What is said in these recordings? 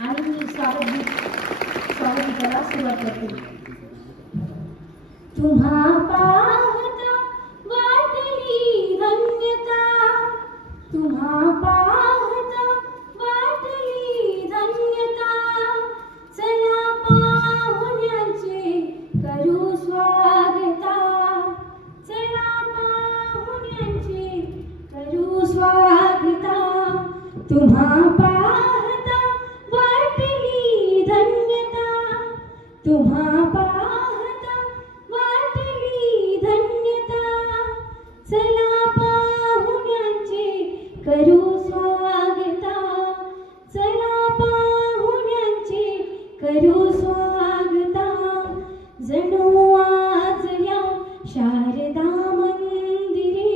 आणि मी स्वागतिकेला सुरुवात करते. तुम्हा पाहता वाटली धन्यता, तुम्हा पाहता वाटली धन्यता. चला पाहुण्यांचे करू स्वागता, चला पाहुण्यांचे करू स्वागता. तुम्हा पाहता वाटली धन्यता, तुम्हा पाहता वाटली धन्यता. चला पाहुण्यांचे करू स्वागता, चला पाहुण्यांचे करू स्वागता. जणू आज या शारदा मंदिरी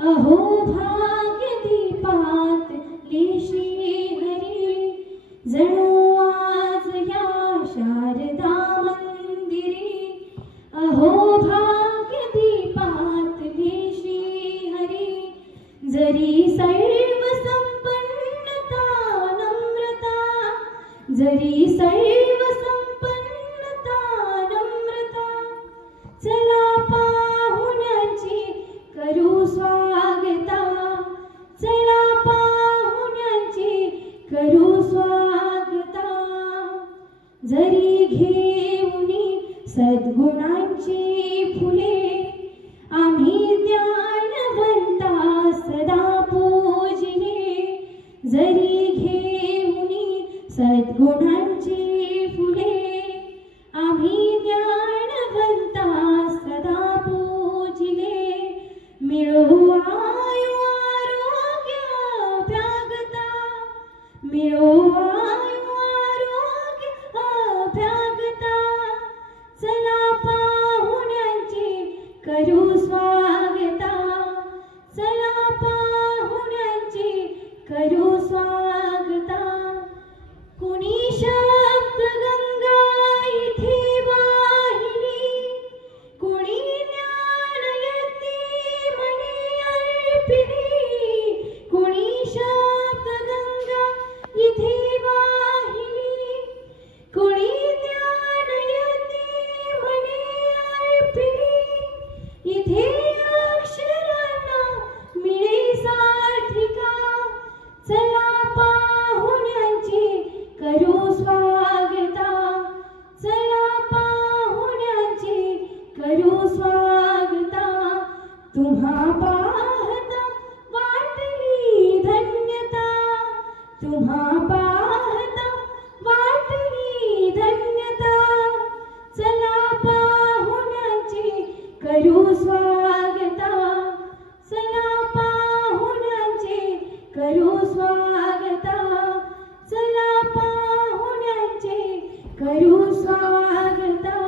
अहो भाग्य दीपात श्रीहरी. जणू आज या शारदा मंदिरी अहो भाग्य दीपात श्रीहरी. जरी सर्व संपन्नता नम्रता, जरी सर्व संपन्नता नम्रता. चला पाहुण्यांचे करू स्वागता, चला पाहुण्यांचे करू स्वागता. जरी घेऊनी सद्गुणांची फुले आम्ही ज्ञानवंता सदा पूजिले. जरी घेऊनी सद्गुणांची फुले आम्ही ज्ञानवंता सदा पूजिले. मिळो आयु आरोग्य अभ्यागता, मिळो आयु आरोग्य अभ्यागता. चला पाहुण्यांचे करू स्वागता, चला पाहुण्यांचे करू स्वागता. कुणी शब्द गंगा इथे वाहिली, कुणी ज्ञानयती मने अर्पिली. कुणी शब्द गंगा इथे वाहिली, कुणी ज्ञानयती मने अर्पिली. इथे अक्षरांना मिळे साठिका. चला पाहुण्यांचे करू स्वागता, चला पाहुण्यांचे करू स्वागता. तुम्हा पाहता वाटली धन्यता, तुम्हा पाहता वाटली धन्यता. चला पाहुण्यांचे करू स्वागता, चला पाहुण्यांचे करू स्वागता. चला पाहुण्यांचे करू स्वागता.